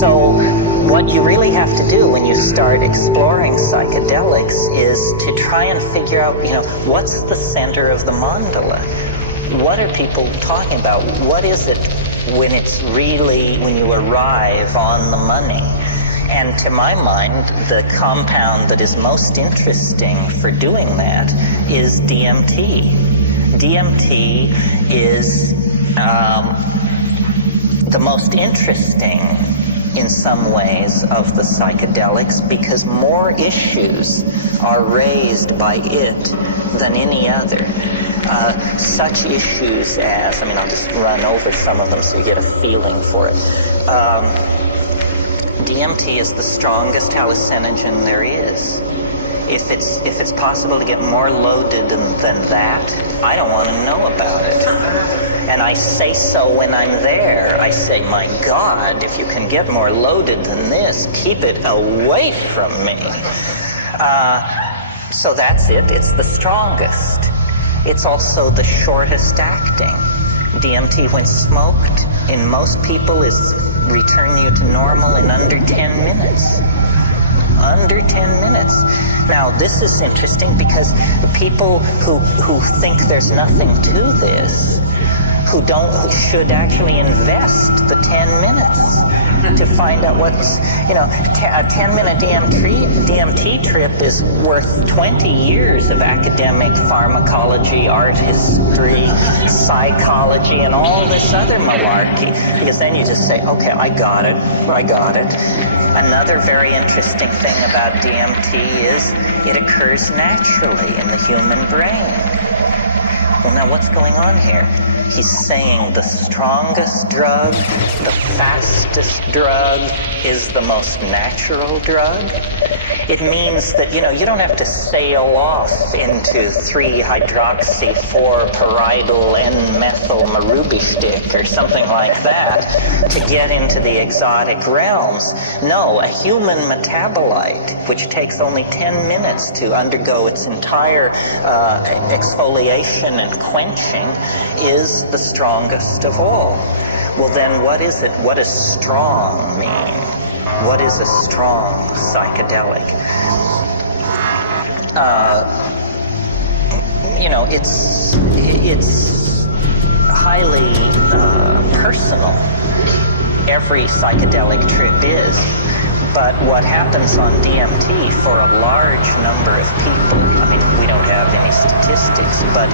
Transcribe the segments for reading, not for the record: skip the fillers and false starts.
So what you really have to do when you start exploring psychedelics is to try and figure out, what's the center of the mandala? What are people talking about? What is it when you arrive on the money? And to my mind, the compound that is most interesting for doing that is DMT. DMT is the most interesting in some ways of the psychedelics because more issues are raised by it than any other. Such issues as, I'll just run over some of them so you get a feeling for it. DMT is the strongest hallucinogen there is. If it's possible to get more loaded than that, I don't want to know about it. And I say so when I'm there. I say, my God, if you can get more loaded than this, keep it away from me. So that's it. It's the strongest. It's also the shortest acting. DMT, when smoked, in most people is return you to normal in under 10 minutes. Under 10 minutes. Now, this is interesting because the people who think there's nothing to this, who should actually invest the 10 minutes to find out what's, a 10-minute DMT trip is worth 20 years of academic pharmacology, art history, psychology, and all this other malarkey. Because then you just say, okay, I got it. Another very interesting thing about DMT is it occurs naturally in the human brain. Well, now what's going on here? He's saying the strongest drug, the fastest drug, is the most natural drug. It means that, you don't have to sail off into 3-hydroxy-4-pyridyl N-methyl marubishtik or something like that to get into the exotic realms. No, a human metabolite, which takes only 10 minutes to undergo its entire exfoliation and quenching, is the strongest of all. Well, then what is it? What does strong mean? What is a strong psychedelic? It's highly personal. Every psychedelic trip is. But what happens on DMT for a large number of people, we don't have any statistics, but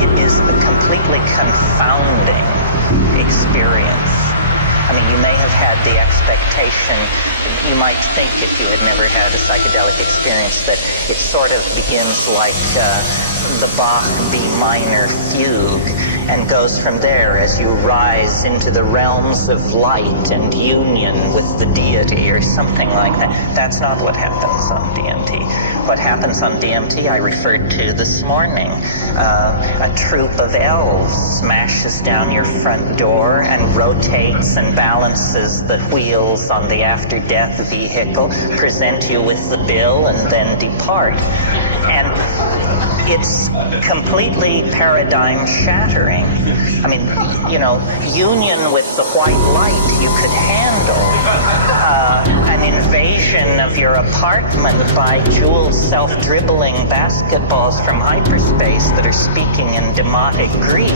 it is a completely confounding experience. You may have had the expectation, you might think if you had never had a psychedelic experience, that it sort of begins like the Bach B minor fugue and goes from there as you rise into the realms of light and union with the deity or something like that. That's not what happens on DMT. What happens on DMT I referred to this morning. A troop of elves smashes down your front door and rotates and balances the wheels on the after-death vehicle, present you with the bill, and then depart. And it's completely paradigm shattering. Union with the white light you could handle. An invasion of your apartment by jeweled self-dribbling basketballs from hyperspace that are speaking in demotic Greek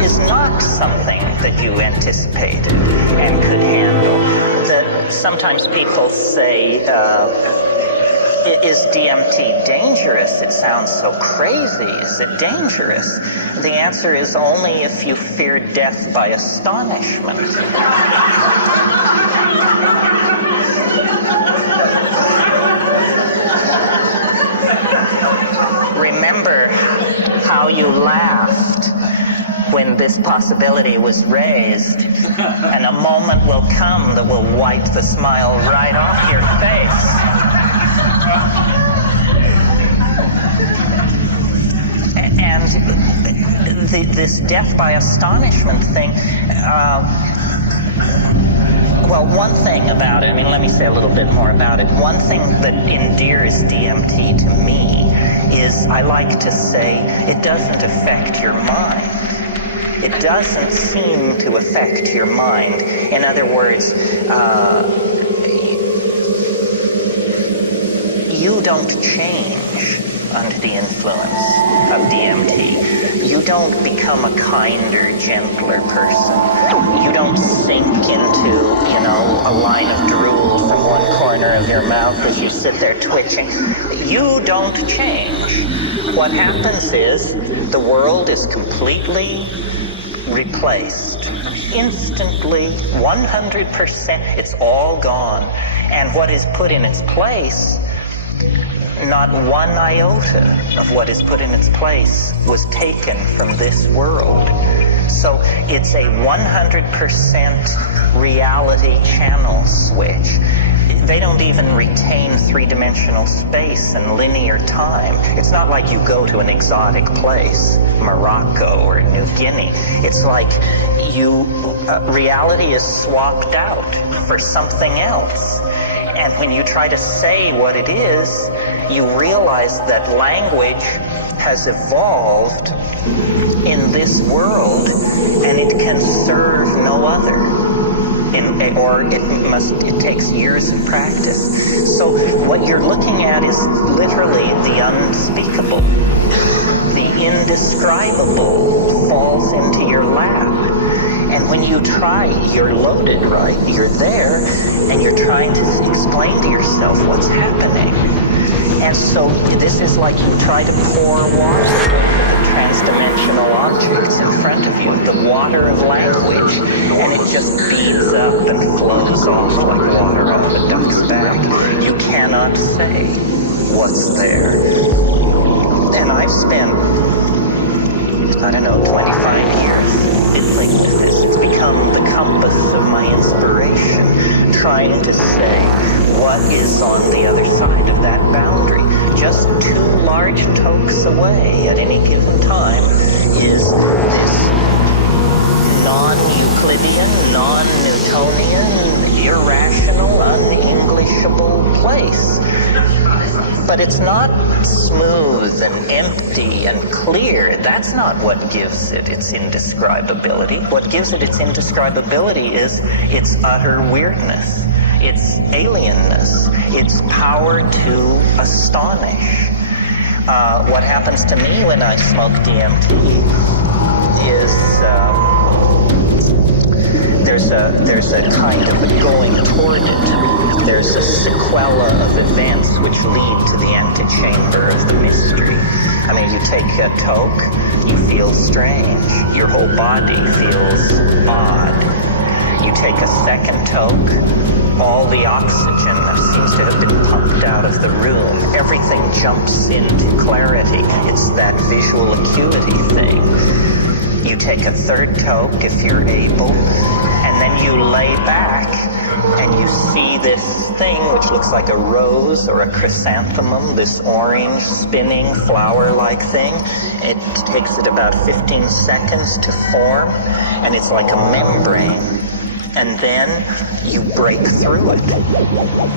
is not something that you anticipated and could handle. Sometimes people say, is DMT dangerous? It sounds so crazy. Is it dangerous? The answer is only if you fear death by astonishment. Remember how you laughed when this possibility was raised, and a moment will come that will wipe the smile right off your face. And this death by astonishment thing, one thing about it, let me say a little bit more about it. One thing that endears DMT to me is I like to say it doesn't affect your mind. It doesn't seem to affect your mind. In other words, you don't change under the influence of DMT. You don't become a kinder, gentler person. You don't sink into, a line of drool from one corner of your mouth as you sit there twitching. You don't change. What happens is the world is completely replaced. Instantly, 100%, it's all gone. And what is put in its place, not one iota of what is put in its place was taken from this world. So it's a 100% reality channel switch. They don't even retain three-dimensional space and linear time. It's not like you go to an exotic place, Morocco or New Guinea. It's like reality is swapped out for something else. And when you try to say what it is, you realize that language has evolved in this world and it can serve no other. It takes years of practice. So what you're looking at is literally the unspeakable. The indescribable falls into your lap. And when you try, you're loaded, right? You're there, and you're trying to explain to yourself what's happening. And so this is like you try to pour water over the transdimensional objects in front of you, the water of language, and it just beads up and flows off like water off a duck's back. You cannot say what's there. And I've spent, 25 years fiddling with this. It's become the compass of my inspiration, trying to say what is on the other side of that boundary. Just 2 large tokes away at any given time is this non-Euclidean, non-Newtonian, irrational, un-Englishable place. But it's not smooth and empty and clear. That's not what gives it its indescribability. What gives it its indescribability is its utter weirdness, its alienness, its power to astonish. What happens to me when I smoke DMT is there's a kind of a going toward it. There's a sequela of events which lead to the antechamber of the mystery. I mean, you take a toke, you feel strange. Your whole body feels odd. You take a second toke, all the oxygen that seems to have been pumped out of the room, everything jumps into clarity. It's that visual acuity thing. You take a third toke if you're able, and then you lay back and you see this thing which looks like a rose or a chrysanthemum, this orange spinning flower-like thing. It takes it about 15 seconds to form, and it's like a membrane. And then you break through it.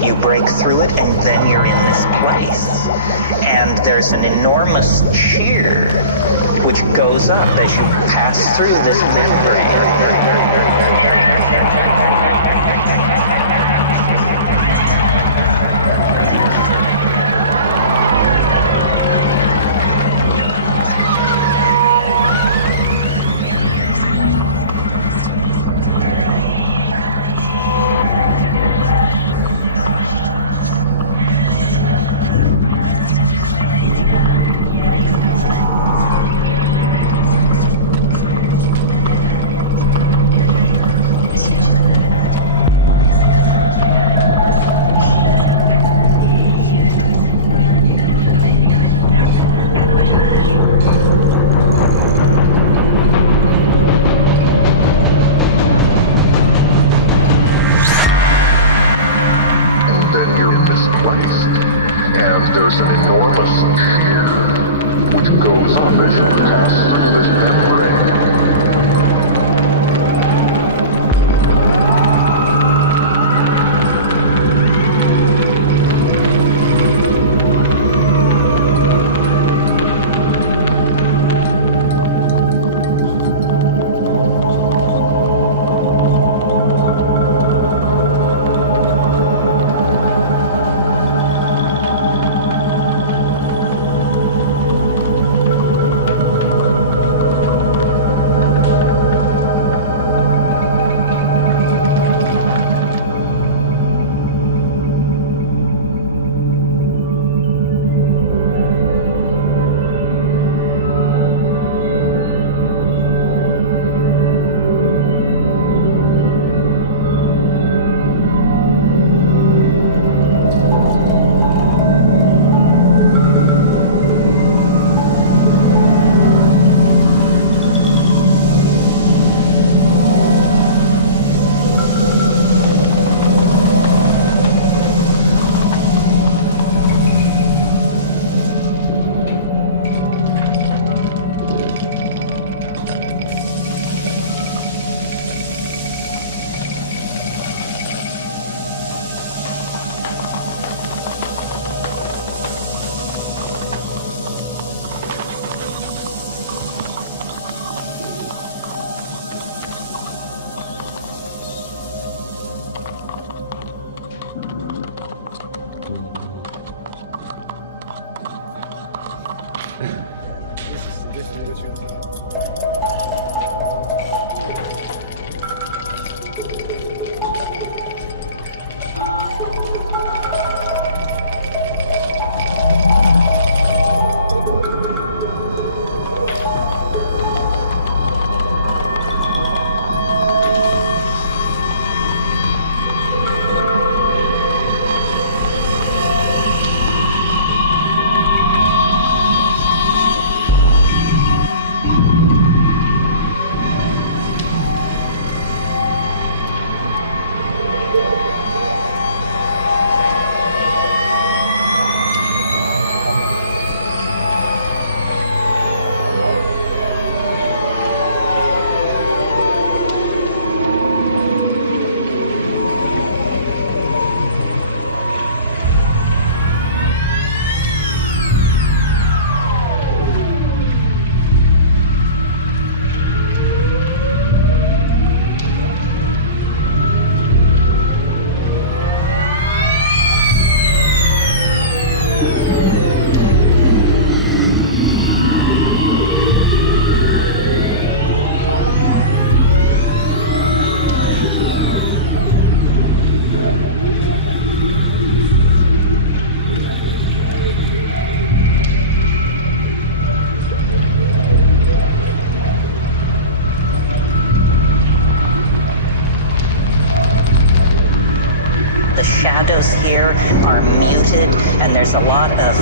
You break through it, and then you're in this place. And there's an enormous cheer which goes up as you pass through this membrane. This is what you shadows here are muted, and there's a lot of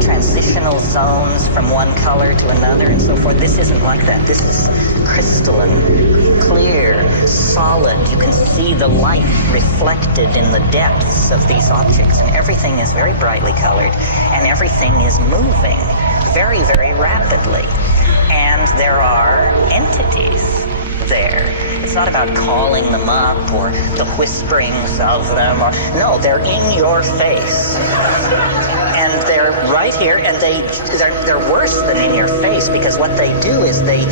transitional zones from one color to another and so forth. This isn't like that. This is crystalline, clear, solid. You can see the light reflected in the depths of these objects, and everything is very brightly colored, and everything is moving very, very rapidly. And there are entities there. It's not about calling them up or the whisperings of them. No, they're in your face. And they're right here, and they're worse than in your face, because what they do is they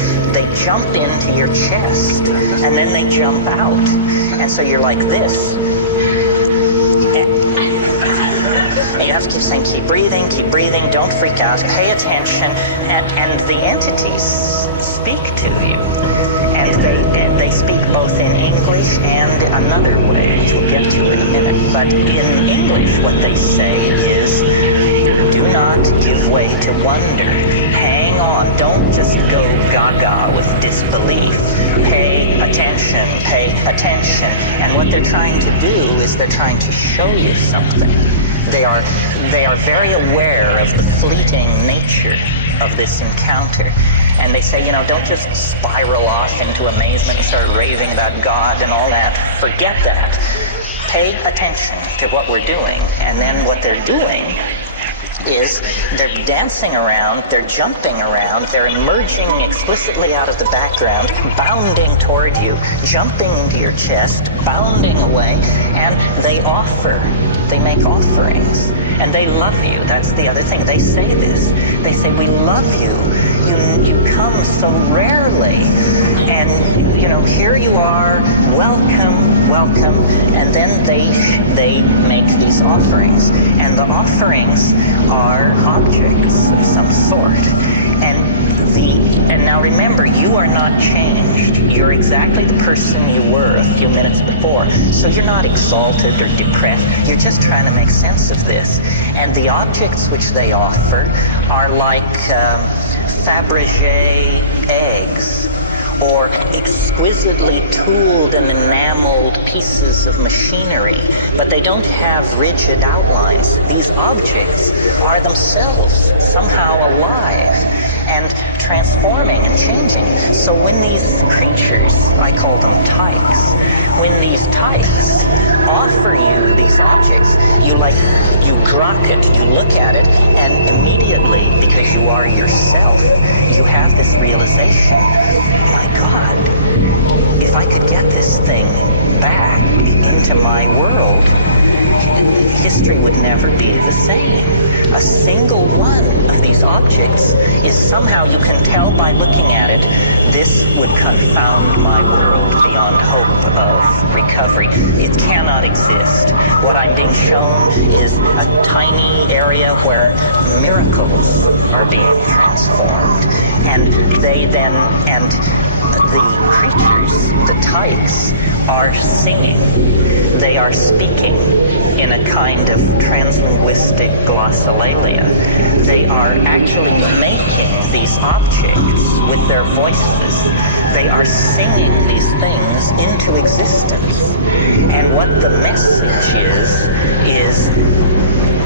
jump into your chest, and then they jump out. And so you're like this. And you have to keep saying, keep breathing, don't freak out, pay attention, and the entities speak to you. And they speak both in English and another way, which we'll get to in a minute. But in English, what they say is, do not give way to wonder. Hang on. Don't just go gaga with disbelief. Pay attention. And what they're trying to do is they're trying to show you something. They are very aware of the fleeting nature of this encounter. And they say, don't just spiral off into amazement and start raving about God and all that. Forget that. Pay attention to what we're doing. And then what they're doing is they're dancing around, they're jumping around, they're emerging explicitly out of the background, bounding toward you, jumping into your chest, bounding away, and they make offerings. And they love you. That's the other thing. They say this. They say, we love you. You come so rarely. And, here you are. Welcome. And then they make these offerings. And the offerings are objects of some sort. And now remember, you are not changed. You're exactly the person you were a few minutes before. So you're not exalted or depressed. You're just trying to make sense of this. And the objects which they offer are like Fabergé eggs, or exquisitely tooled and enameled pieces of machinery, but they don't have rigid outlines. These objects are themselves somehow alive and transforming and changing. So when these creatures, I call them tykes, when these tykes offer you these objects, you grok it, you look at it, and immediately, because you are yourself, you have this realization, my God, if I could get this thing back into my world, history would never be the same. A single one of these objects is somehow, you can tell by looking at it, this would confound my world beyond hope of recovery. It cannot exist. What I'm being shown is a tiny area where miracles are being transformed. And the creatures, the types, are singing. They are speaking in a kind of translinguistic glossolalia. They are actually making these objects with their voices. They are singing these things into existence. And what the message is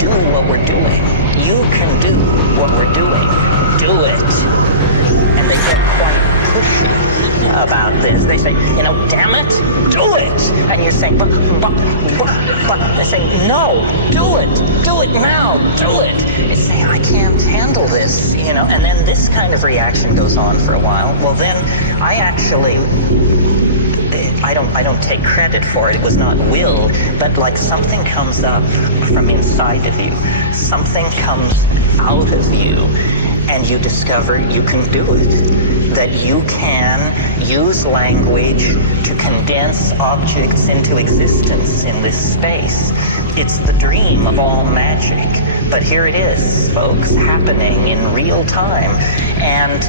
do what we're doing. You can do what we're doing. Do it. And they get quite pushy about this. They say, damn it, do it. And you're saying, but they're saying, no, do it now, do it. They say, I can't handle this, and then this kind of reaction goes on for a while. Well, then I don't take credit for it. It was not will, but like something comes up from inside of you. Something comes out of you, and you discover you can do it. That you can use language to condense objects into existence in this space. It's the dream of all magic. But here it is, folks, happening in real time. And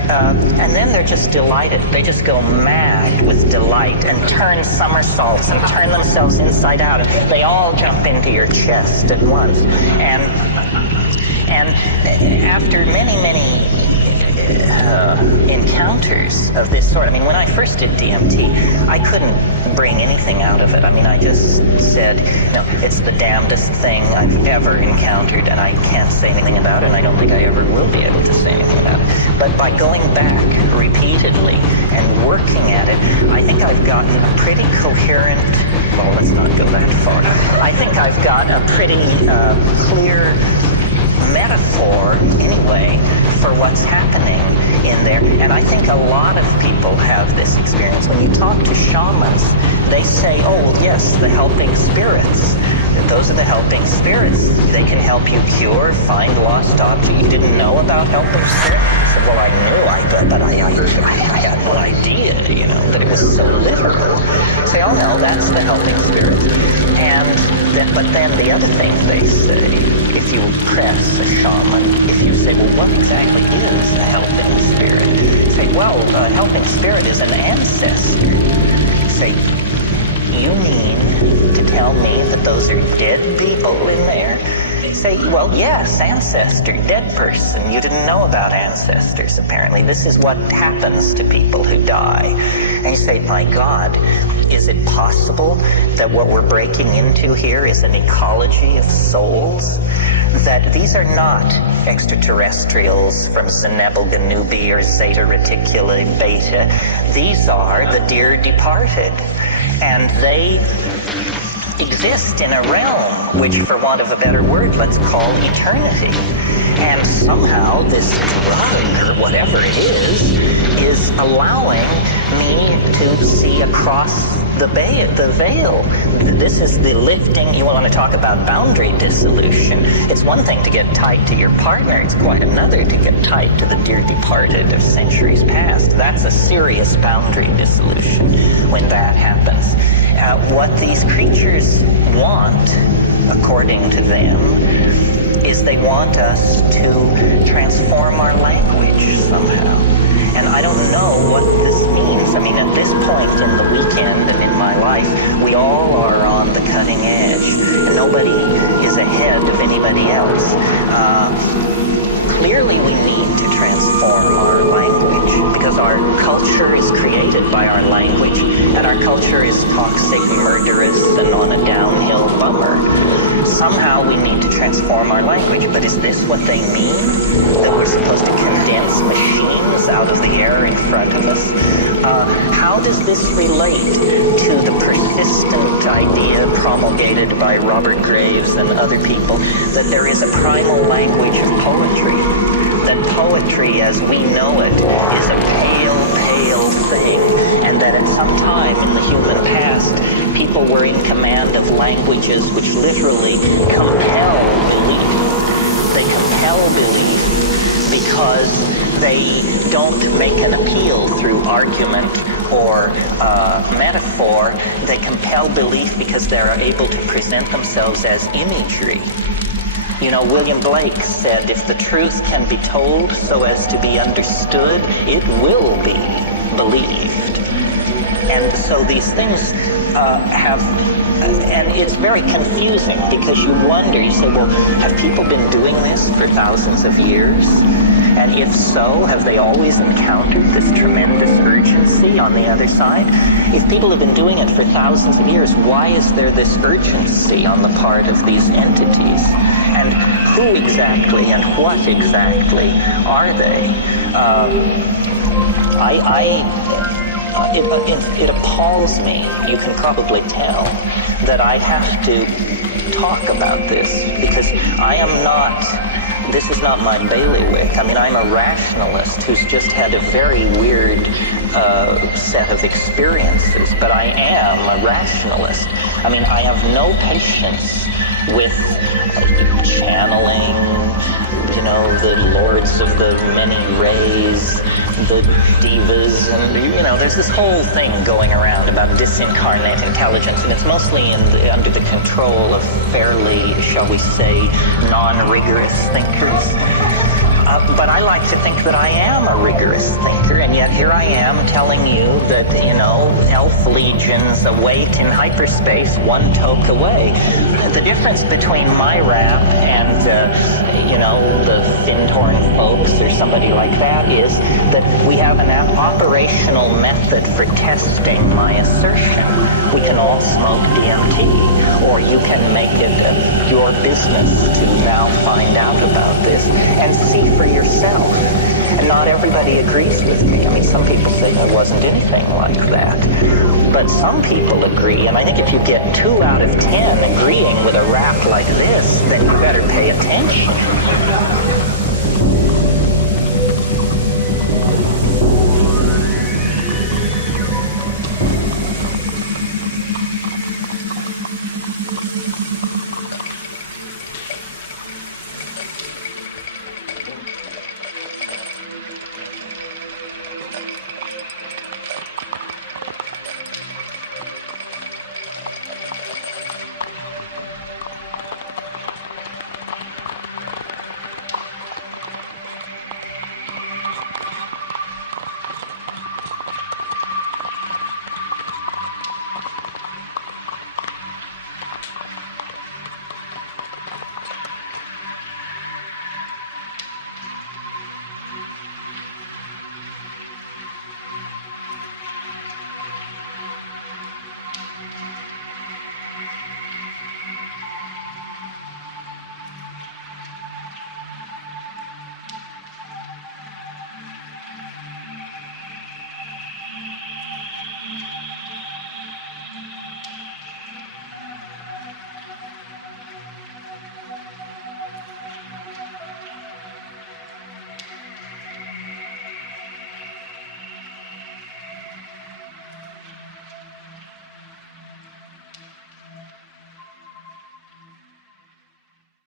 then they're just delighted. They just go mad with delight and turn somersaults and turn themselves inside out. And they all jump into your chest at once. And after many encounters of this sort. I mean, when I first did DMT, I couldn't bring anything out of it. I mean, I just said, it's the damnedest thing I've ever encountered, and I can't say anything about it, and I don't think I ever will be able to say anything about it. But by going back repeatedly and working at it, I think I've gotten a pretty coherent, well, let's not go that far. I think I've got a pretty clear metaphor, anyway, for what's happening in there. And I think a lot of people have this experience. When you talk to shamans, they say, oh, yes, the helping spirits. Those are the helping spirits. They can help you cure, find lost objects. You didn't know about helping spirits? I said, well, I knew, but I had no idea, that it was so literal. Say, oh, no, that's the helping spirit. But then the other thing they say, if you press a shaman, if you say, well, what exactly is a helping spirit? Say, well, a helping spirit is an ancestor. Say, you mean to tell me that those are dead people in there? Say, well, yes, ancestor, dead person. You didn't know about ancestors, apparently. This is what happens to people who die. And you say, my God, is it possible that what we're breaking into here is an ecology of souls? That these are not extraterrestrials from Zenebel Ganubi or Zeta Reticuli Beta. These are the dear departed. And they exist in a realm which, for want of a better word, let's call eternity. And somehow this drug, or whatever it is allowing me to see across the veil. This is the lifting. You want to talk about boundary dissolution. It's one thing to get tied to your partner. It's quite another to get tied to the dear departed of centuries past. That's a serious boundary dissolution when that happens. What these creatures want, according to them, is they want us to transform our language somehow. And I don't know what this means. I mean, at this point in the weekend and in my life, we all are on the cutting edge. And nobody is ahead of anybody else. Clearly, we need to transform our language because our culture is created by our language, and our culture is toxic, murderous, and on a downhill bummer. Somehow we need to transform our language, but is this what they mean? That we're supposed to condense machines out of the air in front of us? How does this relate to the persistent idea promulgated by Robert Graves and other people that there is a primal language of poetry? That poetry as we know it is a pale, pale thing, and that at some time in the human past, people were in command of languages which literally compel belief. They compel belief because they don't make an appeal through argument or metaphor, they compel belief because they're able to present themselves as imagery. You know, William Blake said, if the truth can be told so as to be understood, it will be believed. And so these things and it's very confusing because you wonder, you say, well, have people been doing this for thousands of years? And if so, have they always encountered this tremendous urgency on the other side? If people have been doing it for thousands of years, why is there this urgency on the part of these entities? And who exactly and what exactly are they? It appalls me, you can probably tell, that I have to talk about this because this is not my bailiwick. I mean, I'm a rationalist who's just had a very weird set of experiences, but I am a rationalist. I mean, I have no patience with channeling, you know, the lords of the many rays, the divas, and, you know, there's this whole thing going around about disincarnate intelligence, and it's mostly under the control of fairly, shall we say, non-rigorous thinkers. But I like to think that I am a rigorous thinker, and yet here I am telling you that, you know, elf legions await in hyperspace, one toke away. The difference between my rap and, you know, the Findhorn folks or somebody like that is that we have an operational method for testing my assertion. We can all smoke DMT, or you can make it your business to now find out about this and see for yourself. And not everybody agrees with me. I mean, some people say there wasn't anything like that. But some people agree, and I think if you get 2 out of 10 agreeing with a rap like this, then you better pay attention.